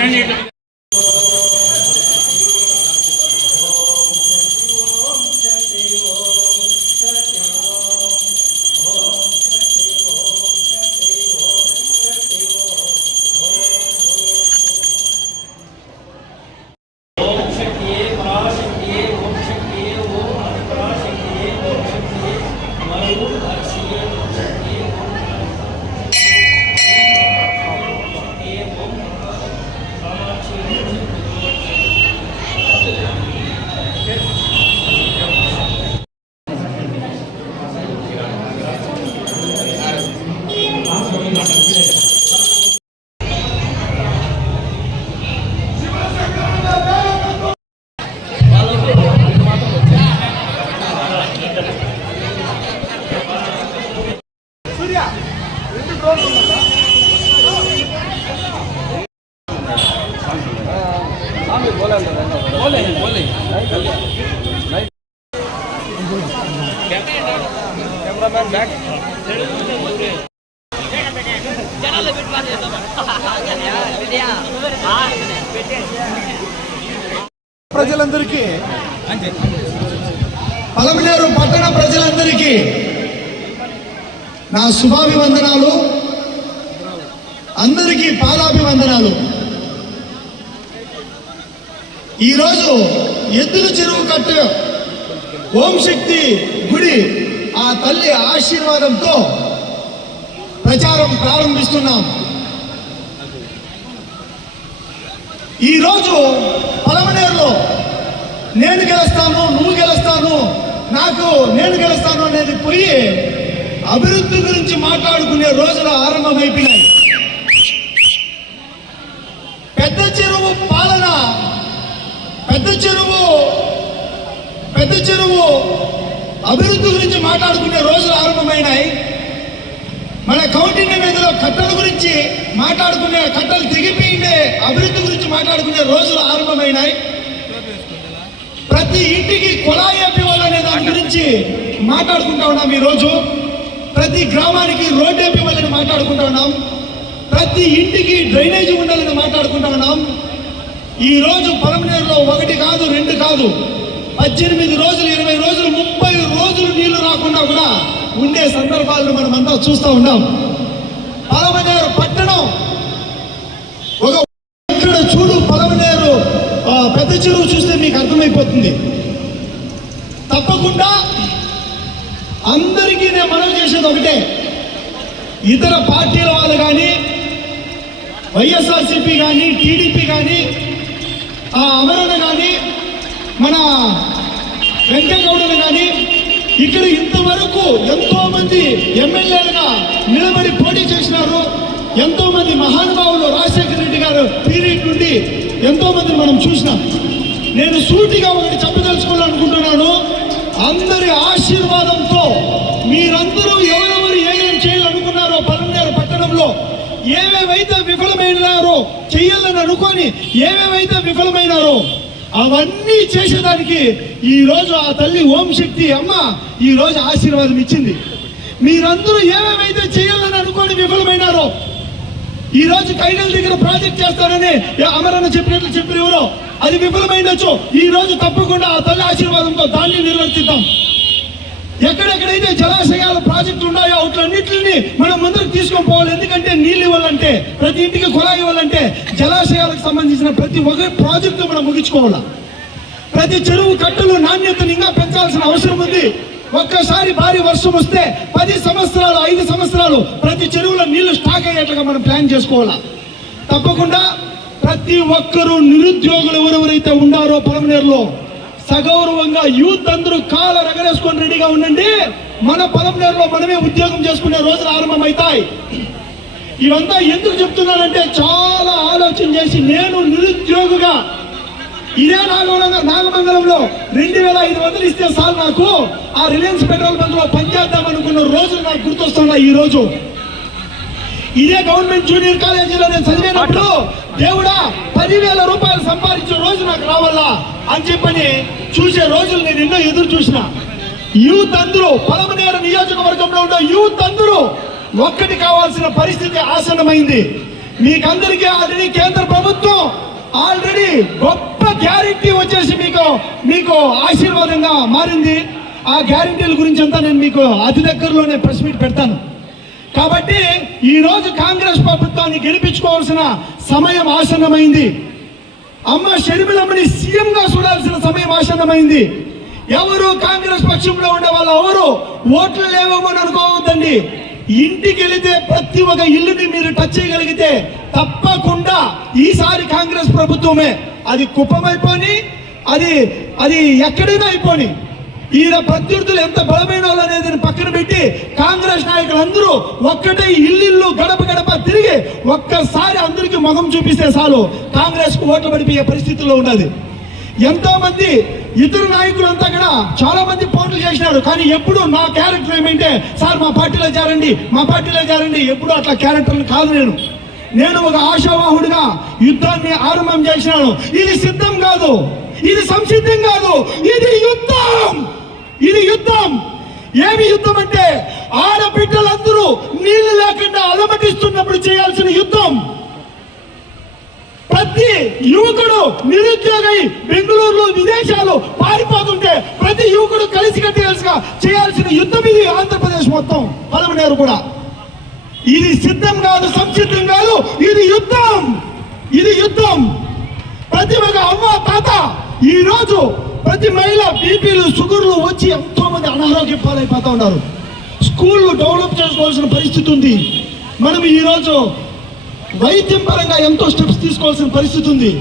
రండి ప్రజలందరికీ పలమనేరు పట్టణ ప్రజలందరికీ నా శుభాభివందనాలు. అందరికీ పాదాభివందనాలు ఈరోజు ఎద్దుల చెరువు కట్ట ఓం శక్తి గుడి ఆ తల్లి ఆశీర్వాదంతో ప్రచారం ప్రారంభిస్తున్నాం. ఈరోజు పలమనేరులో నేను గెలుస్తాను నువ్వు గెలుస్తాను నాకు నేను గెలుస్తాను అనేది పోయి అభివృద్ధి గురించి మాట్లాడుకునే రోజులు ఆరంభమైపోయినాయి. పెద్ద చెరువు పాలన పెద్ద చెరువు పెద్ద చెరువు అభివృద్ధి గురించి మాట్లాడుకునే రోజులు ఆరంభమైనాయి. మన కౌంటిన్య మీదలో కట్టల గురించి మాట్లాడుకునే కట్టలు తెగిపోయిండే అభివృద్ధి గురించి మాట్లాడుకునే రోజులు ఆరంభమైనాయి. ప్రతి ఇంటికి కుళాయి అనే దాని గురించి మాట్లాడుకుంటా ఉన్నాం ఈరోజు. ప్రతి గ్రామానికి రోడ్డు వేపివ్వాలని మాట్లాడుకుంటా ఉన్నాం. ప్రతి ఇంటికి డ్రైనేజీ ఉండాలని మాట్లాడుకుంటా ఉన్నాం. ఈ రోజు పొలంనేరులో ఒకటి కాదు రెండు కాదు. పద్దెనిమిది రోజులు ఉండే సందర్భాలను మనం అంతా చూస్తూ ఉన్నాం. పలమనేరు పట్టణం ఒక ఇక్కడ చూడు పలమనేరు పెద్ద చెరువు చూస్తే మీకు అర్థమైపోతుంది. తప్పకుండా అందరికీ నేను మనవి చేసేది ఒకటే. ఇతర పార్టీల వాళ్ళు కానీ వైఎస్ఆర్సీపీ కానీ టీడీపీ కానీ ఆ అమరణ కానీ మన వెంకటగౌడను కానీ ఇక్కడ ఇంతవరకు ఎంతో మంది ఎమ్మెల్యేలుగా నిలబడి పోటీ చేసినారు. ఎంతో మంది మహానుభావులు రాజశేఖర రెడ్డి గారు పీరియడ్ నుండి ఎంతో మందిని మనం చూసినాం. నేను సూటిగా ఒకటి చెప్పదలుచుకోవాలనుకుంటున్నాను. అందరి ఆశీర్వాదంతో మీరందరూ ఎవరెవరు ఏమేం చేయాలనుకున్నారో పలమనేరు పట్టణంలో ఏమేమైతే విఫలమైనారో చెయ్యాలని అనుకొని ఏమేమైతే విఫలమైనారో అవన్నీ చేసేదానికి ఈ రోజు ఆ తల్లి ఓం శక్తి అమ్మ ఈ రోజు ఆశీర్వాదం ఇచ్చింది. మీరందరూ ఏమేమైతే చేయాలని అనుకొని విఫలమైనారో ఈ రోజు కైనల్ దగ్గర ప్రాజెక్ట్ చేస్తారని అమరన్న చెప్పినట్లు చెప్పిన ఎవరో అది విఫలమైనచ్చు ఈ రోజు తప్పకుండా ఆ తల్లి ఆశీర్వాదంతో దాన్ని నిర్వర్తిద్దాం. ఎక్కడెక్కడైతే జలాశయాల ప్రాజెక్టులు ఉన్నాయో వాటిలన్నింటిని మనం ముందుకు తీసుకొని పోవాలి. ఎందుకంటే నీళ్ళు ఇవ్వాలంటే ప్రతి ఇంటికి కుళాయి ఇవ్వాలంటే జలాశయాలకు సంబంధించిన ప్రతి ఒక్క ప్రాజెక్టు మనం ముగించుకోవాలి? ప్రతి చెరువు కట్టలు నాణ్యతను ఇంకా పెంచాల్సిన అవసరం ఉంది. ఒక్కసారి భారీ వర్షం వస్తే పది సంవత్సరాలు ఐదు సంవత్సరాలు ప్రతి చెరువులో నీళ్ళు స్టాక్ అయ్యేట్లుగా మనం ప్లాన్ చేసుకోవాలా? తప్పకుండా ప్రతి ఒక్కరూ నిరుద్యోగులు ఎవరెవరైతే ఉన్నారో పొలంనేరులో సగౌరవంగా యూత్ అందరూ కాల రగరేసుకొని రెడీగా ఉండండి. మన పొలంనేరులో మనమే ఉద్యోగం చేసుకునే రోజులు ఆరంభమవుతాయి ఇవంతా ఎందుకు చెప్తున్నానంటే చాలా ఆలోచన చేసి నేను నిరుద్యోగిగా ఇదే నాగమంగళం నాగమంగళంలో రెండు వేల ఐదు వందలు ఇస్తే సార్ నాకు. ఆ రిలయన్స్ పెట్రోల్ బంక్లో పనిచేద్దాం అనుకున్న రోజులు నాకు గుర్తొస్తున్నాయి ఈ రోజు ఇదే గవర్నమెంట్ జూనియర్ కాలేజీలో నేను చదివినప్పుడు దేవుడా పదివేల రూపాయలు సంపాదించే రోజు నాకు రావాలా అని చెప్పని చూసే రోజులు నేను ఎన్నో ఎదురు చూసిన. యూత్ అందరూ పలమనేరు నియోజకవర్గంలో ఉన్న యూత్ అందరూ ఒక్కటి కావాల్సిన పరిస్థితి ఆసన్నమైంది. మీకందరికీ ఆల్రెడీ కేంద్ర ప్రభుత్వం ఆల్రెడీ గొప్ప గ్యారెంటీ వచ్చేసి మీకు మీకు ఆశీర్వాదంగా మారింది. ఆ గ్యారెంటీల గురించి అంతా నేను మీకు అతి దగ్గరలోనే ప్రెస్ మీట్ పెడతాను. కాబట్టి ఈరోజు కాంగ్రెస్ ప్రభుత్వాన్ని గెలిపించుకోవాల్సిన సమయం ఆసన్నమైంది. అమ్మ షర్మిలమ్మని సీఎం గా చూడాల్సిన సమయం ఆసన్నమైంది. ఎవరు కాంగ్రెస్ పక్షంలో ఉండే వాళ్ళు ఎవరు? ఓట్లు లేవేమో అనుకోవద్దండి. ఇంటికి వెళితే ప్రతి ఒక్క ఇల్లుని మీరు టచ్ చేయగలిగితే తప్పకుండా ఈసారి కాంగ్రెస్ ప్రభుత్వమే. అది కుప్పమైపోని అది అది ఎక్కడైనా అయిపోని. ఈయన ప్రత్యర్థులు ఎంత బలమైన వాళ్ళు అనేది పక్కన పెట్టి కాంగ్రెస్ నాయకులు అందరూ ఒక్కటే ఇల్లు గడప గడప తిరిగి ఒక్కసారి అందరికీ ముఖం చూపిస్తే చాలు. కాంగ్రెస్కు ఓట్లు పడిపోయే పరిస్థితుల్లో ఉన్నది. ఎంతో మంది ఇతర నాయకులంతా కూడా చాలా మంది పోటీలు చేసినారు. కానీ ఎప్పుడు నా క్యారెక్టర్ ఏమంటే సార్ మా పార్టీలో చేరండి మా పార్టీలో చేరండి. ఎప్పుడు అట్లా క్యారెక్టర్ కాదు నేను. నేను ఒక ఆశావాహుడిగా యుద్ధాన్ని ఆరంభం చేసినాను. ఇది సిద్ధం కాదు. ఇది సంసిద్ధం కాదు. ఇది యుద్ధం! ఇది యుద్ధం. ఏమి యుద్ధం అంటే ఆడబిడ్డలందరూ నీళ్ళు లేకుండా అలమటిస్తున్నప్పుడు చేయాల్సిన యుద్ధం. ప్రతి యువకుడు నిరుద్యోగి బెంగళూరులో విదేశాలు పారిపోతుంటే ప్రతి యువకుడు కలిసి కట్టేయాల్సిగా చేయాల్సిన యుద్ధం ఇది ఆంధ్రప్రదేశ్ మొత్తం. పలమనేరు కూడా. ఇది సిద్ధం కాదు సంసిద్ధం కాదు ఇది యుద్ధం. ఇది యుద్ధం. ప్రతి ఒక్క అమ్మ తాత ఈ రోజు ప్రతి మహిళ బీపీలు షుగర్లు వచ్చి ఎంతో మంది అనారోగ్య పాలైపోతూ ఉన్నారు. స్కూళ్ళు డెవలప్ చేసుకోవాల్సిన పరిస్థితి ఉంది. మనం ఈరోజు వైద్యం పరంగా ఎంతో స్టెప్స్ తీసుకోవాల్సిన పరిస్థితి ఉంది.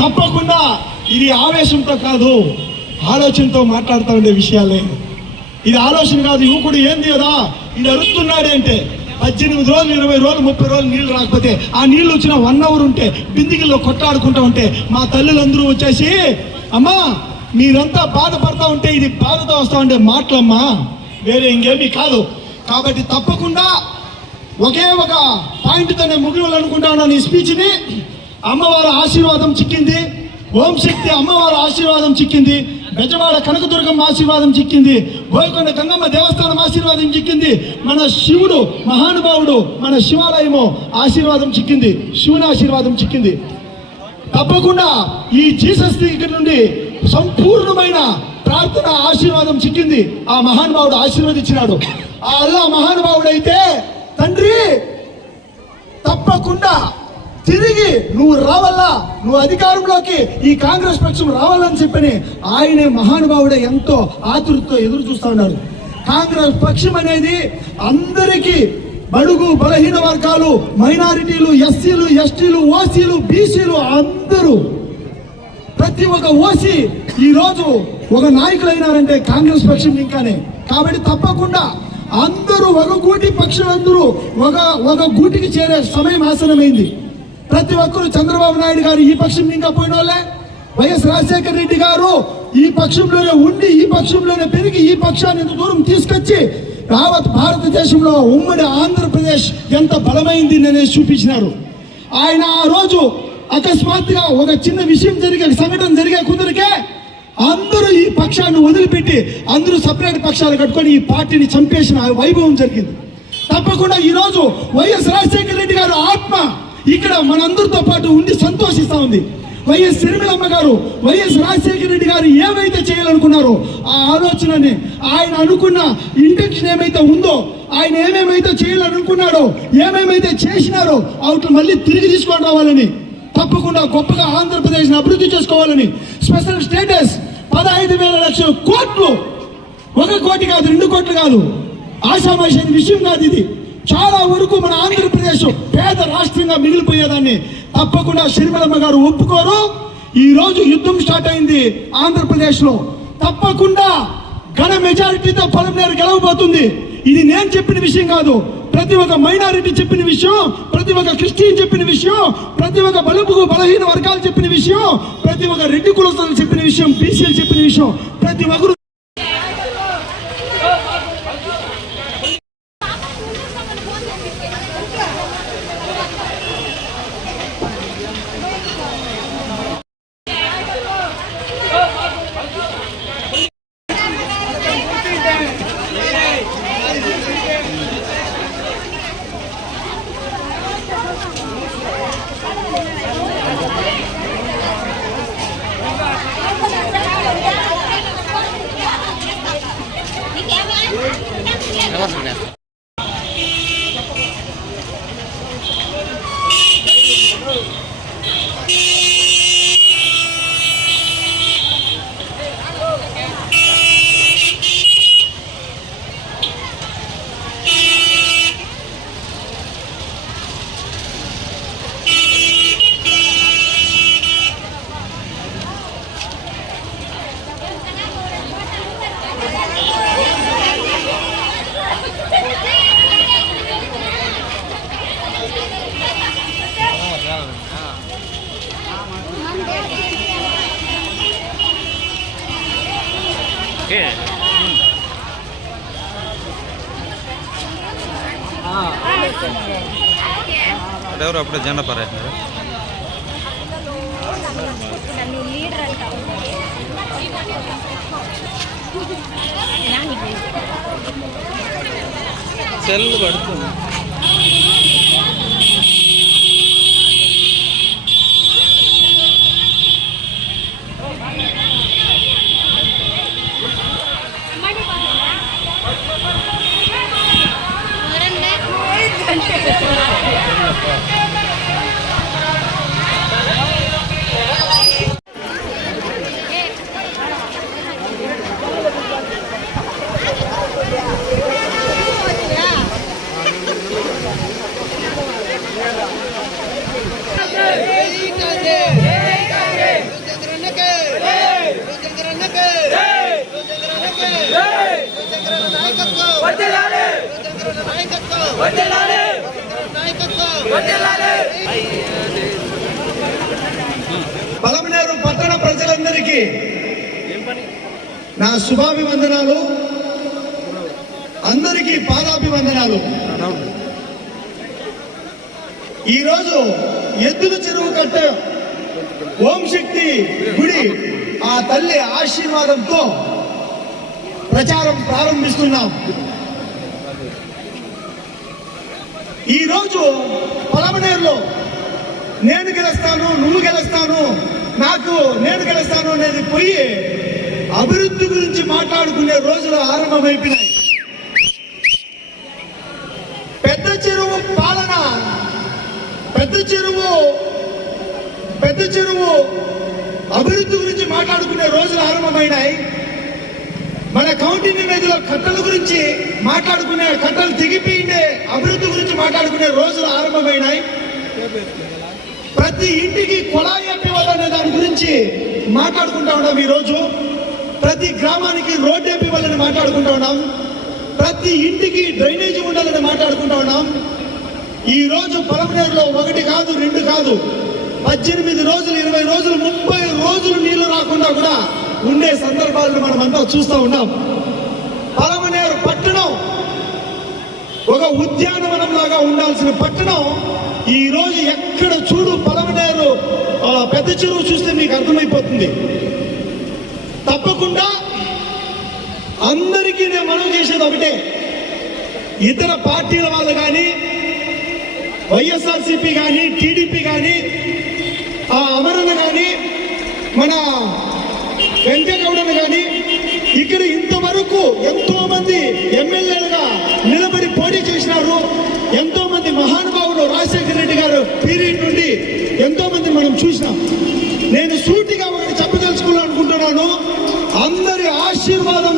తప్పకుండా ఇది ఆవేశంతో కాదు ఆలోచనతో మాట్లాడుతూ ఉండే విషయాలే. ఇది ఆలోచన కాదు యువకుడు ఏంది కదా? ఇది అరుస్తున్నాడే అంటే పద్దెనిమిది రోజులు ఇరవై రోజులు ముప్పై రోజులు నీళ్ళు రాకపోతే ఆ నీళ్ళు వచ్చిన వన్ అవర్ ఉంటే బిందిగిల్లో కొట్లాడుకుంటూ ఉంటే మా తల్లులందరూ వచ్చేసి అమ్మా మీరంతా బాధపడతా ఉంటే ఇది బాధతో వస్తా ఉండే మాటలమ్మా. వేరే ఇంకేమీ కాదు. కాబట్టి తప్పకుండా ఒకే ఒక పాయింట్తో నేను ముగివాలనుకుంటున్నాను ఈ స్పీచ్ని. అమ్మవారి ఆశీర్వాదం చిక్కింది. ఓం శక్తి అమ్మవారి ఆశీర్వాదం చిక్కింది. బెజవాడ కనకదుర్గమ్మ ఆశీర్వాదం చిక్కింది. గోల్కొండ గంగమ్మ దేవస్థానం ఆశీర్వాదం చిక్కింది. మన శివుడు మహానుభావుడు మన శివాలయము ఆశీర్వాదం చిక్కింది. శివుని ఆశీర్వాదం చిక్కింది. తప్పకుండా ఈ జీసస్ దగ్గర నుండి సంపూర్ణమైన ప్రార్థన ఆశీర్వాదం చిక్కింది. ఆ మహానుభావుడు ఆశీర్వదించినాడు. ఆ అల్లా మహానుభావుడు అయితే తండ్రి తప్పకుండా తిరిగి నువ్వు రావాలా నువ్వు అధికారంలోకి ఈ కాంగ్రెస్ పక్షం రావాలని చెప్పని ఆయనే మహానుభావుడే ఎంతో ఆతురతో ఎదురు చూస్తా ఉన్నారు కాంగ్రెస్ పక్షం అనేది అందరికీ బడుగు బలహీన వర్గాలు మైనారిటీలు ఎస్సీలు ఎస్టీలు ఓసీలు బీసీలు అందరూ ప్రతి ఒక్క ఓసి ఈ రోజు ఒక నాయకులు అయినారంటే కాంగ్రెస్ పక్షం ఇంకానే. కాబట్టి తప్పకుండా అందరూ ఒక గూటి పక్షులందరూ ఒక ఒక గూటికి చేరే సమయం ఆసనమైంది. ప్రతి ఒక్కరు చంద్రబాబు నాయుడు గారు ఈ పక్షం ఇంకా పోయిన వాళ్ళే వైఎస్ రాజశేఖర రెడ్డి గారు ఈ పక్షంలోనే ఉండి ఈ పక్షంలోనే పెరిగి ఈ పక్షాన్ని ఇంత దూరం తీసుకొచ్చి యావత్ భారతదేశంలో ఉమ్మడి ఆంధ్రప్రదేశ్ ఎంత బలమైంది అనేది చూపించినారు. ఆయన ఆ రోజు అకస్మాత్తుగా ఒక చిన్న విషయం జరిగే సంఘటన జరిగే కుదిరికే అందరూ ఈ పక్షాన్ని వదిలిపెట్టి అందరూ సపరేట్ పక్షాలు కట్టుకొని ఈ పార్టీని చంపేసిన వైభవం జరిగింది. తప్పకుండా ఈరోజు వైఎస్ రాజశేఖర రెడ్డి గారు ఆత్మ ఇక్కడ మనందరితో పాటు ఉండి సంతోషిస్తూ ఉంది. వైఎస్ సిరిమిలమ్మ గారు వైఎస్ రాజశేఖర రెడ్డి గారు ఏమైతే చేయాలనుకున్నారో ఆ ఆలోచనని ఆయన అనుకున్న ఇంటెన్షన్ ఏమైతే ఉందో ఆయన ఏమేమైతే చేయాలనుకున్నాడో ఏమేమైతే చేసినారో అవుట్లు మళ్ళీ తిరిగి తీసుకొని రావాలని తప్పకుండా గొప్పగా ఆంధ్రప్రదేశ్ని అభివృద్ధి చేసుకోవాలని స్పెషల్ స్టేటస్ పదహైదు వేల లక్షల కోట్లు. ఒక కోటి కాదు రెండు కోట్లు కాదు. ఆశామాషి విషయం కాదు ఇది. చాలా వరకు మన ఆంధ్రప్రదేశ్ పేద రాష్ట్రంగా మిగిలిపోయేదాన్ని. తప్పకుండా షర్మిలమ్మ గారు ఒప్పుకోరు. ఈ రోజు యుద్ధం స్టార్ట్ అయింది ఆంధ్రప్రదేశ్లో తప్పకుండా ఘన మెజారిటీతో పొలంనేరు గెలవబోతుంది. ఇది నేను చెప్పిన విషయం కాదు. ప్రతి ఒక్క మైనారిటీ చెప్పిన విషయం ప్రతి ఒక్క క్రిస్టియన్ చెప్పిన విషయం ప్రతి ఒక్క బలుపు బలహీన వర్గాలు చెప్పిన విషయం ప్రతి ఒక్క రెడ్డి కులస్తులు చెప్పిన విషయం బీసీలు చెప్పిన విషయం ప్రతి ఒక్కరు ఎవరు అప్పుడే జెండా పారేసినారు నన్ను లీడర్ అంటావు సెల్ పడుతుంది నా శుభాభివందనాలు. అందరికీ పాదాభివందనాలు. ఈరోజు ఎద్దుల చెరువు కట్ట ఓం శక్తి గుడి ఆ తల్లి ఆశీర్వాదంతో ప్రచారం ప్రారంభిస్తున్నాం. ఈరోజు పలమనేరులో నేను గెలుస్తాను నువ్వు గెలుస్తాను నాకు నేను గెలుస్తాను అనేది పోయి అభివృద్ధి గురించి మాట్లాడుకునే రోజులు ఆరంభమైపోయినాయి. పెద్ద చెరువు పాలన పెద్ద చెరువు పెద్ద చెరువు అభివృద్ధి గురించి మాట్లాడుకునే రోజులు ఆరంభమైనాయి. మన కౌంటీ నివేదిలో కట్టల గురించి మాట్లాడుకునే కట్టలు తెగిపోయిండే అభివృద్ధి గురించి మాట్లాడుకునే రోజులు ఆరంభమైనాయి. ప్రతి ఇంటికి కుళాయి అనే దాని గురించి మాట్లాడుకుంటా ఉన్నాం ఈరోజు. ప్రతి గ్రామానికి రోడ్డు ఇవ్వాలని మాట్లాడుకుంటా ఉన్నాం. ప్రతి ఇంటికి డ్రైనేజీ ఉండాలని మాట్లాడుకుంటా ఉన్నాం. ఈ రోజు పొలమనేరులో ఒకటి కాదు రెండు కాదు. పద్దెనిమిది రోజులు ఇరవై రోజులు ముప్పై రోజులు నీళ్ళు రాకుండా కూడా ఉండే సందర్భాలను మనం అంతా చూస్తూ ఉన్నాం. పలమనేరు పట్టణం ఒక ఉద్యానవనం లాగా ఉండాల్సిన పట్టణం. ఈ రోజు ఎక్కడ చూడు పలమనేరు పెద్ద చెరువు చూస్తే మీకు అర్థమైపోతుంది. తప్పకుండా అందరికీ నేను మనవి చేసేది ఒకటే. ఇతర పార్టీల వాళ్ళు కానీ వైఎస్ఆర్సీపీ కానీ టీడీపీ కానీ ఆ అమరణ కానీ మన వెంకటగౌడను కానీ ఇక్కడ ఇంతవరకు ఎంతో మంది ఎమ్మెల్యేలుగా నిలబడి పోటీ చేసినారు. ఎంతో మంది మహానుభావులు రాజశేఖర రెడ్డి గారు పీరియడ్ నుండి ఎంతో మంది మనం చూసినాం. నేను సూట్ ఆశీర్వాదం